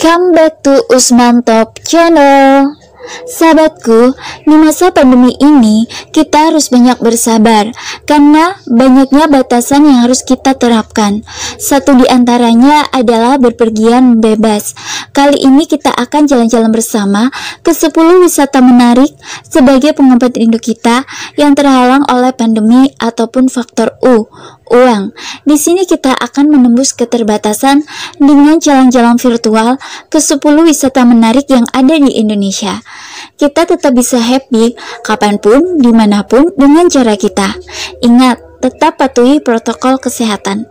Come back to Usman Top Channel. Sahabatku, di masa pandemi ini kita harus banyak bersabar karena banyaknya batasan yang harus kita terapkan. Satu di antaranya adalah berpergian bebas. Kali ini kita akan jalan-jalan bersama ke 10 wisata menarik sebagai pengobat rindu kita yang terhalang oleh pandemi ataupun faktor uang. Di sini kita akan menembus keterbatasan dengan jalan-jalan virtual ke 10 wisata menarik yang ada di Indonesia. Kita tetap bisa happy kapanpun, dimanapun dengan cara kita. Ingat, tetap patuhi protokol kesehatan.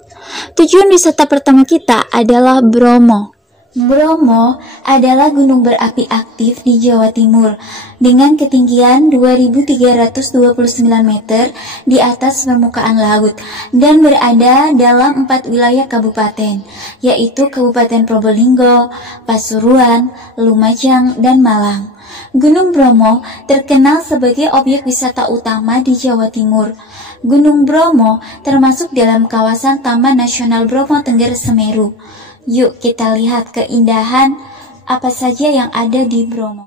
Tujuan wisata pertama kita adalah Bromo. Bromo adalah gunung berapi aktif di Jawa Timur dengan ketinggian 2.329 meter di atas permukaan laut dan berada dalam 4 wilayah kabupaten, yaitu Kabupaten Probolinggo, Pasuruan, Lumajang, dan Malang. Gunung Bromo terkenal sebagai objek wisata utama di Jawa Timur. Gunung Bromo termasuk dalam kawasan Taman Nasional Bromo Tengger Semeru. Yuk kita lihat keindahan apa saja yang ada di Bromo.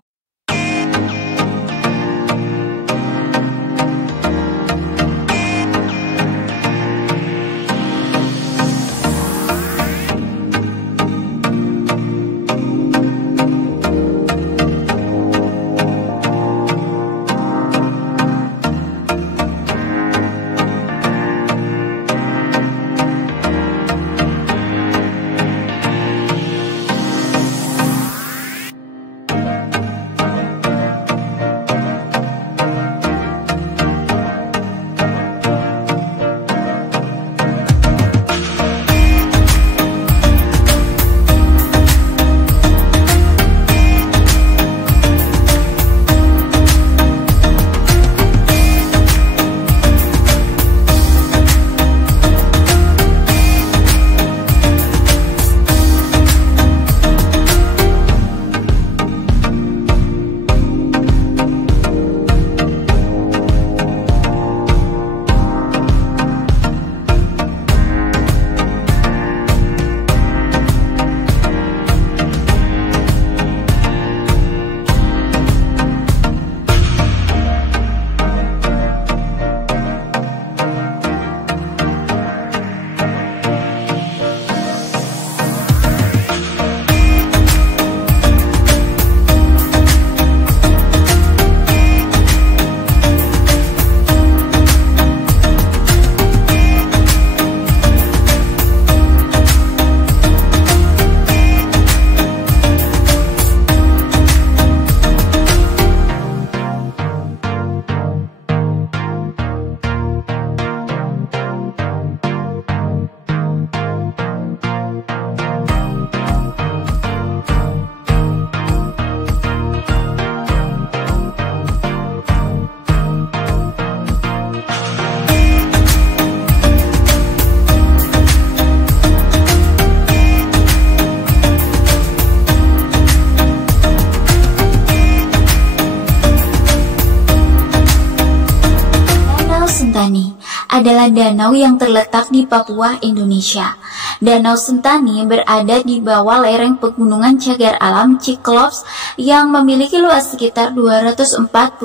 Sentani adalah danau yang terletak di Papua, Indonesia. Danau Sentani berada di bawah lereng pegunungan cagar alam Cyclops yang memiliki luas sekitar 245.000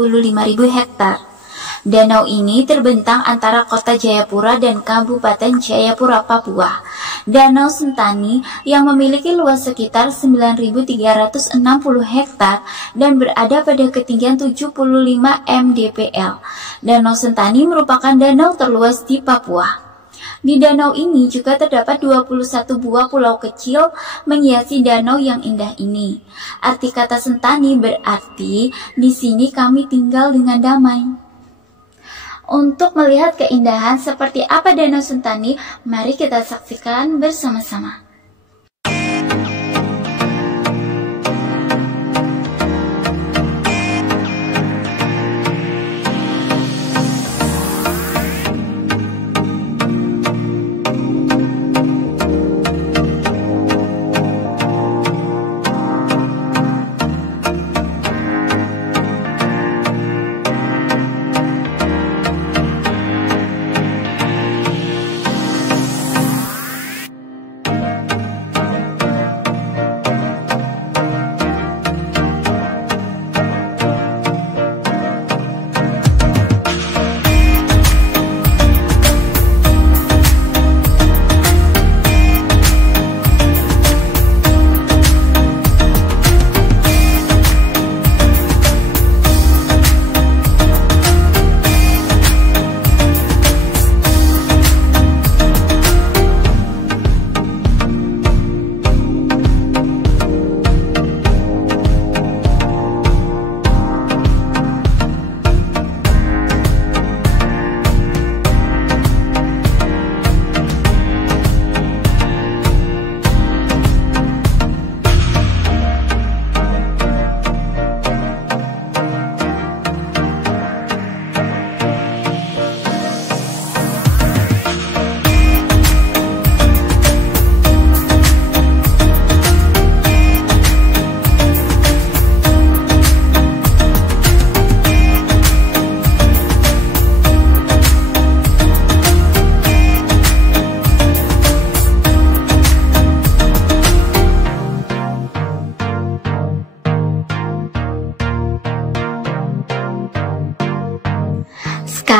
hektar. Danau ini terbentang antara kota Jayapura dan Kabupaten Jayapura, Papua. Danau Sentani yang memiliki luas sekitar 9.360 hektar dan berada pada ketinggian 75 mdpl. Danau Sentani merupakan danau terluas di Papua. Di danau ini juga terdapat 21 buah pulau kecil menghiasi danau yang indah ini. Arti kata Sentani berarti di sini kami tinggal dengan damai. Untuk melihat keindahan seperti apa Danau Sentani, mari kita saksikan bersama-sama.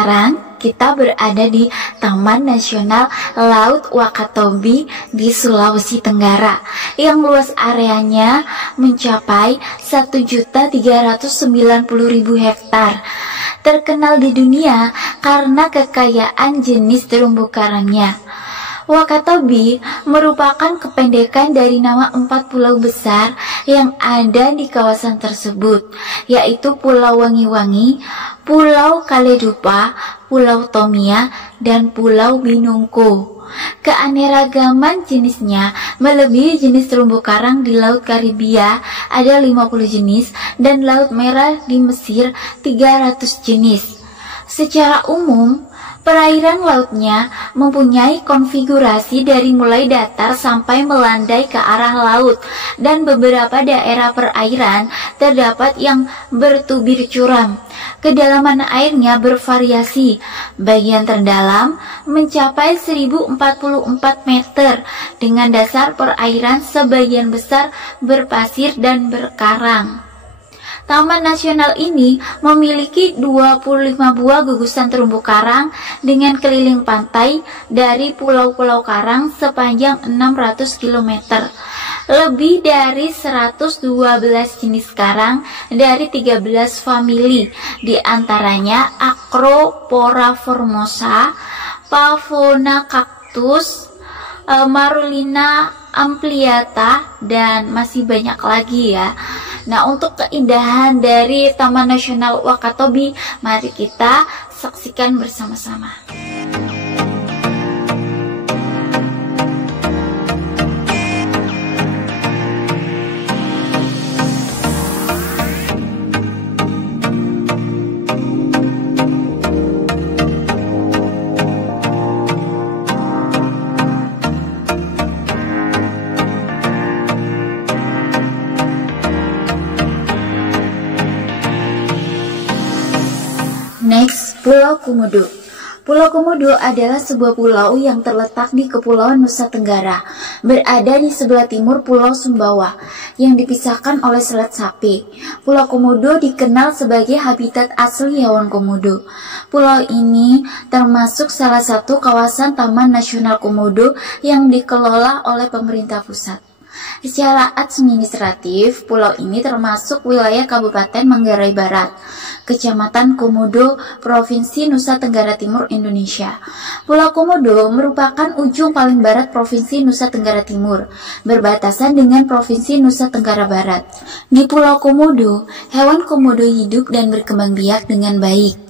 Sekarang kita berada di Taman Nasional Laut Wakatobi di Sulawesi Tenggara yang luas areanya mencapai 1.390.000 hektar. Terkenal di dunia karena kekayaan jenis terumbu karangnya. Wakatobi merupakan kependekan dari nama 4 pulau besar yang ada di kawasan tersebut, yaitu Pulau Wangi-Wangi, Pulau Kaledupa, Pulau Tomia, dan Pulau Binungku. Keanekaragaman jenisnya melebihi jenis terumbu karang di Laut Karibia ada 50 jenis dan Laut Merah di Mesir 300 jenis. Secara umum, perairan lautnya mempunyai konfigurasi dari mulai datar sampai melandai ke arah laut, dan beberapa daerah perairan terdapat yang bertubir curam. Kedalaman airnya bervariasi, bagian terdalam mencapai 1044 meter, dengan dasar perairan sebagian besar berpasir dan berkarang. Taman nasional ini memiliki 25 buah gugusan terumbu karang dengan keliling pantai dari pulau-pulau karang sepanjang 600 km. Lebih dari 112 jenis karang dari 13 famili, di antaranya Acropora formosa, Pavona cactus, Marulina ampliata, dan masih banyak lagi ya. Nah, untuk keindahan dari Taman Nasional Wakatobi, mari kita saksikan bersama-sama. Next, Pulau Komodo. Pulau Komodo adalah sebuah pulau yang terletak di Kepulauan Nusa Tenggara, berada di sebelah timur Pulau Sumbawa, yang dipisahkan oleh Selat Sapi. Pulau Komodo dikenal sebagai habitat asli hewan komodo. Pulau ini termasuk salah satu kawasan Taman Nasional Komodo yang dikelola oleh pemerintah pusat. Secara administratif, pulau ini termasuk wilayah Kabupaten Manggarai Barat, Kecamatan Komodo, Provinsi Nusa Tenggara Timur, Indonesia. Pulau Komodo merupakan ujung paling barat Provinsi Nusa Tenggara Timur, berbatasan dengan Provinsi Nusa Tenggara Barat. Di Pulau Komodo, hewan komodo hidup dan berkembang biak dengan baik.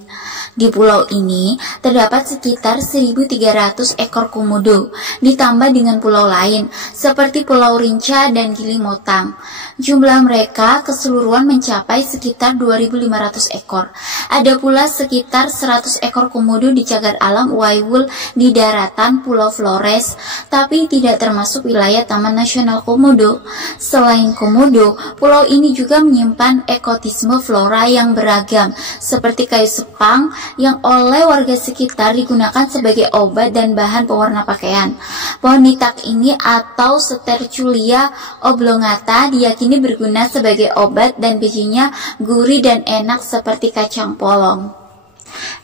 Di pulau ini terdapat sekitar 1.300 ekor komodo, ditambah dengan pulau lain seperti Pulau Rinca dan Gili Motang. Jumlah mereka keseluruhan mencapai sekitar 2.500 ekor. Ada pula sekitar 100 ekor komodo di cagar alam Waiwul di daratan Pulau Flores, tapi tidak termasuk wilayah Taman Nasional Komodo. Selain komodo, pulau ini juga menyimpan ekotisme flora yang beragam, seperti kayu sepang yang oleh warga sekitar digunakan sebagai obat dan bahan pewarna pakaian. Pohon nitak ini atau Sterculia oblongata diyakini berguna sebagai obat dan bijinya gurih dan enak seperti kacang polong.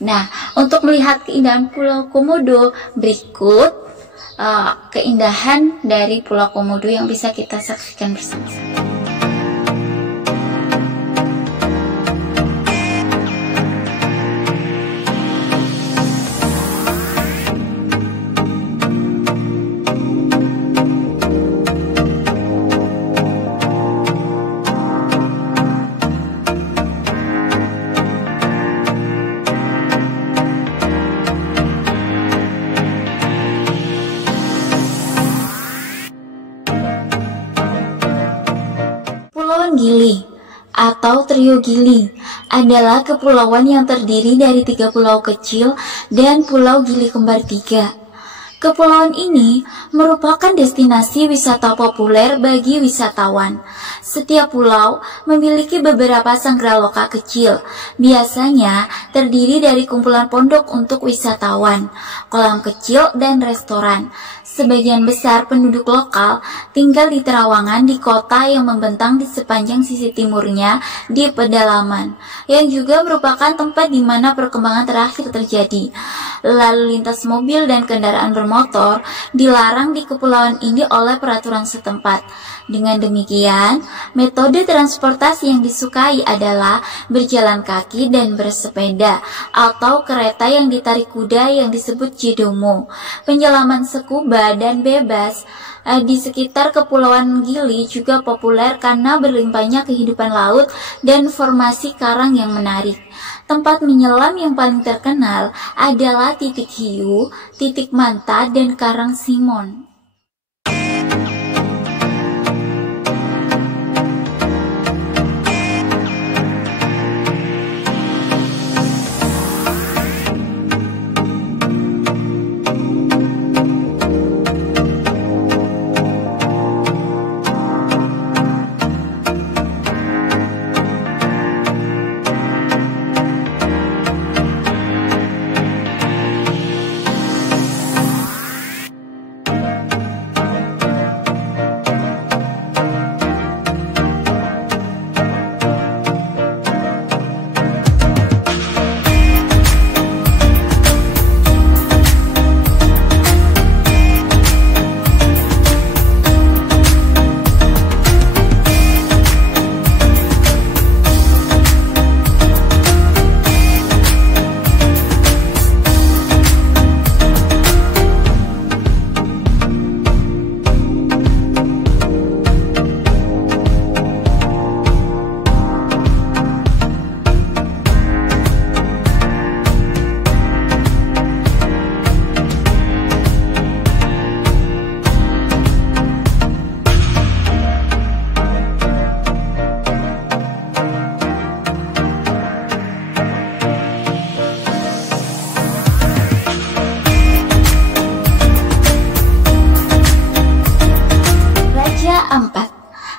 Nah, untuk melihat keindahan Pulau Komodo, berikut keindahan dari Pulau Komodo yang bisa kita saksikan bersama-sama. Gili atau Trio Gili adalah kepulauan yang terdiri dari 3 pulau kecil dan Pulau Gili Kembar 3. Kepulauan ini merupakan destinasi wisata populer bagi wisatawan. Setiap pulau memiliki beberapa sangraloka kecil, biasanya terdiri dari kumpulan pondok untuk wisatawan, kolam kecil, dan restoran. Sebagian besar penduduk lokal tinggal di terowongan di kota yang membentang di sepanjang sisi timurnya di pedalaman, yang juga merupakan tempat di mana perkembangan terakhir terjadi. Lalu lintas mobil dan kendaraan bermotor dilarang di kepulauan ini oleh peraturan setempat. Dengan demikian, metode transportasi yang disukai adalah berjalan kaki dan bersepeda, atau kereta yang ditarik kuda yang disebut jidomo. Penyelaman scuba dan bebas di sekitar Kepulauan Gili juga populer karena berlimpahnya kehidupan laut dan formasi karang yang menarik. Tempat menyelam yang paling terkenal adalah Titik Hiu, Titik Manta, dan Karang Simon.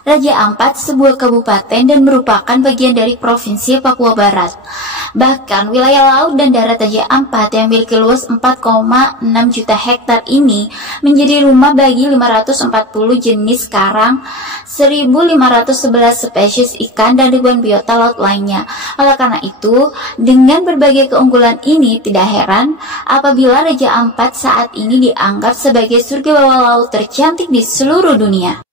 Raja Ampat sebuah kabupaten dan merupakan bagian dari Provinsi Papua Barat. Bahkan wilayah laut dan darat Raja Ampat yang memiliki luas 4,6 juta hektar ini menjadi rumah bagi 540 jenis karang, 1.511 spesies ikan, dan ribuan biota laut lainnya. Oleh karena itu, dengan berbagai keunggulan ini, tidak heran apabila Raja Ampat saat ini dianggap sebagai surga bawah laut tercantik di seluruh dunia.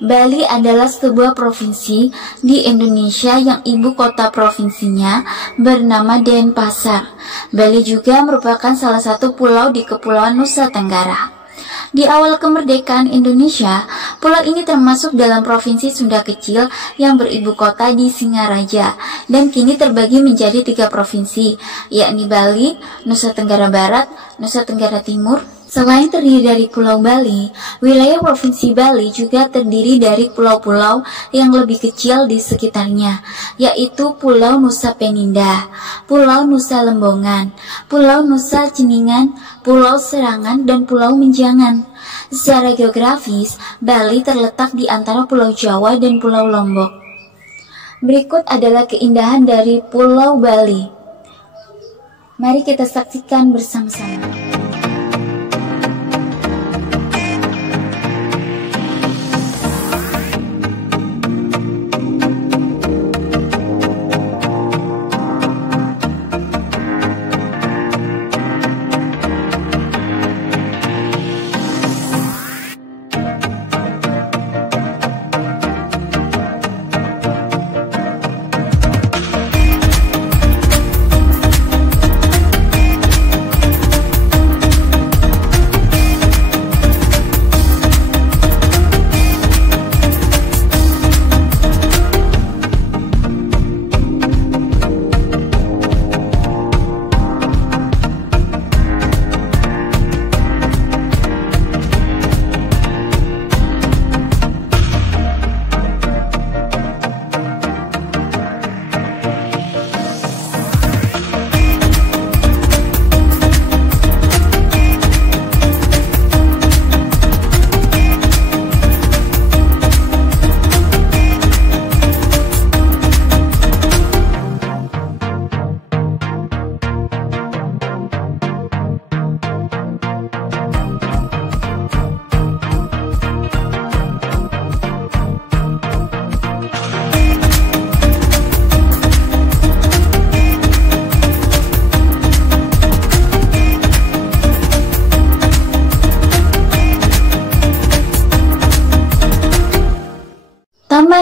Bali adalah sebuah provinsi di Indonesia yang ibu kota provinsinya bernama Denpasar. Bali juga merupakan salah satu pulau di Kepulauan Nusa Tenggara. Di awal kemerdekaan Indonesia, pulau ini termasuk dalam provinsi Sunda Kecil yang beribu kota di Singaraja dan kini terbagi menjadi 3 provinsi, yakni Bali, Nusa Tenggara Barat, Nusa Tenggara Timur. Selain terdiri dari Pulau Bali, wilayah Provinsi Bali juga terdiri dari pulau-pulau yang lebih kecil di sekitarnya, yaitu Pulau Nusa Penindah, Pulau Nusa Lembongan, Pulau Nusa Ceningan, Pulau Serangan, dan Pulau Menjangan. Secara geografis, Bali terletak di antara Pulau Jawa dan Pulau Lombok. Berikut adalah keindahan dari Pulau Bali. Mari kita saksikan bersama-sama.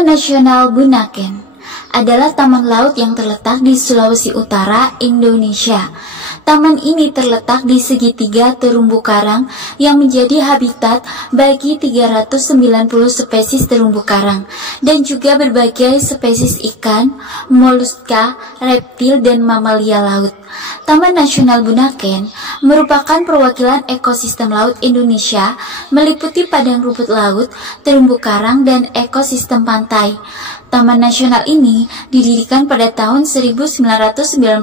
Nasional Bunaken adalah taman laut yang terletak di Sulawesi Utara, Indonesia. Taman ini terletak di segitiga terumbu karang yang menjadi habitat bagi 390 spesies terumbu karang dan juga berbagai spesies ikan, moluska, reptil, dan mamalia laut. Taman Nasional Bunaken merupakan perwakilan ekosistem laut Indonesia, meliputi padang rumput laut, terumbu karang, dan ekosistem pantai. Taman nasional ini didirikan pada tahun 1991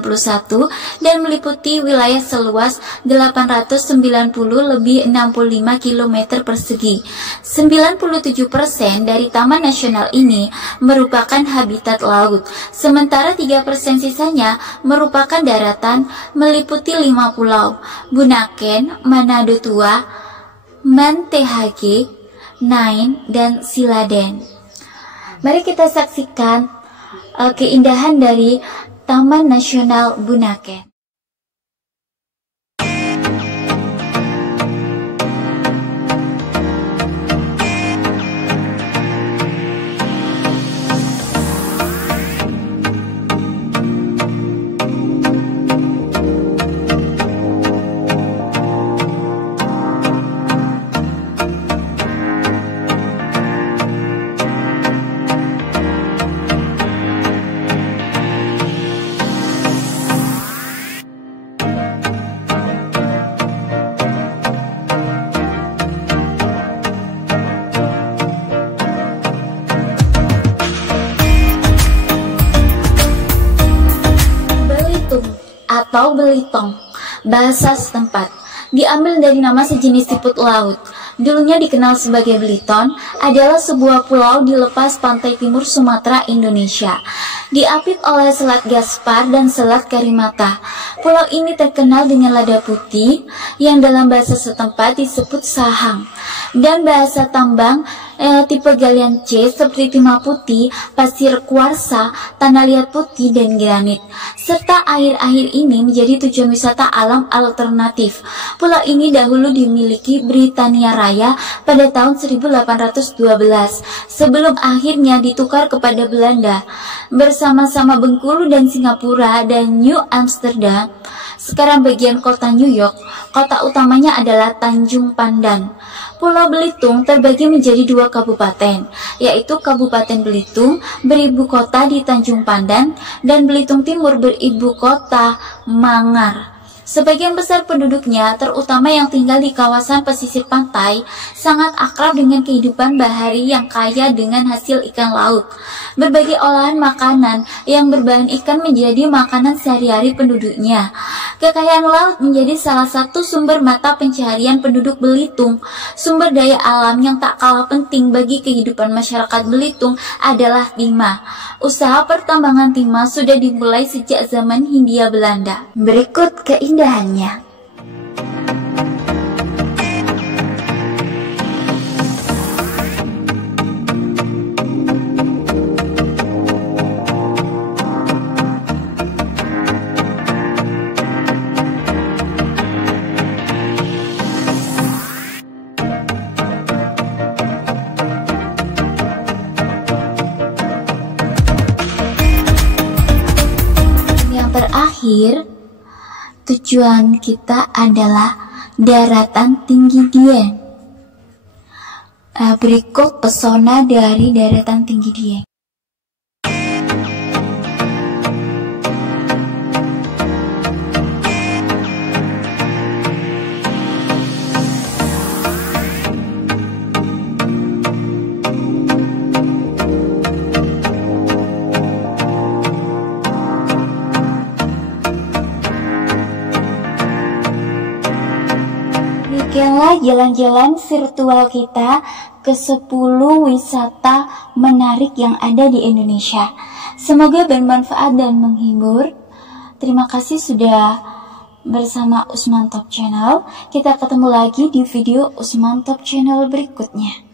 dan meliputi wilayah seluas 890 lebih 65 km persegi. 97% dari taman nasional ini merupakan habitat laut, sementara 3% sisanya merupakan daratan, meliputi 5 pulau: Bunaken, Manado Tua, Mantehage, Nain, dan Siladen. Mari kita saksikan keindahan dari Taman Nasional Bunaken. Atau belitong, bahasa setempat, diambil dari nama sejenis siput laut. Dulunya dikenal sebagai Belitung, adalah sebuah pulau di lepas pantai timur Sumatera, Indonesia. Diapit oleh Selat Gaspar dan Selat Karimata. Pulau ini terkenal dengan lada putih yang dalam bahasa setempat disebut sahang, dan bahasa tambang tipe galian C seperti timah putih, pasir kuarsa, tanah liat putih, dan granit. Serta air-air ini menjadi tujuan wisata alam alternatif. Pulau ini dahulu dimiliki Britania Raya pada tahun 1812 sebelum akhirnya ditukar kepada Belanda. Bersama-sama Bengkulu dan Singapura dan New Amsterdam, sekarang bagian kota New York, kota utamanya adalah Tanjung Pandan. Pulau Belitung terbagi menjadi 2 kabupaten, yaitu Kabupaten Belitung beribu kota di Tanjung Pandan dan Belitung Timur beribu kota Mangar. Sebagian besar penduduknya, terutama yang tinggal di kawasan pesisir pantai, sangat akrab dengan kehidupan bahari yang kaya dengan hasil ikan laut. Berbagai olahan makanan yang berbahan ikan menjadi makanan sehari-hari penduduknya. Kekayaan laut menjadi salah satu sumber mata pencaharian penduduk Belitung. Sumber daya alam yang tak kalah penting bagi kehidupan masyarakat Belitung adalah timah. Usaha pertambangan timah sudah dimulai sejak zaman Hindia Belanda. Berikut keindahannya. Terakhir, tujuan kita adalah daratan tinggi Dieng. Berikut pesona dari daratan tinggi Dieng. Demikianlah jalan-jalan virtual kita ke 10 wisata menarik yang ada di Indonesia. Semoga bermanfaat dan menghibur. Terima kasih sudah bersama Usman Top Channel. Kita ketemu lagi di video Usman Top Channel berikutnya.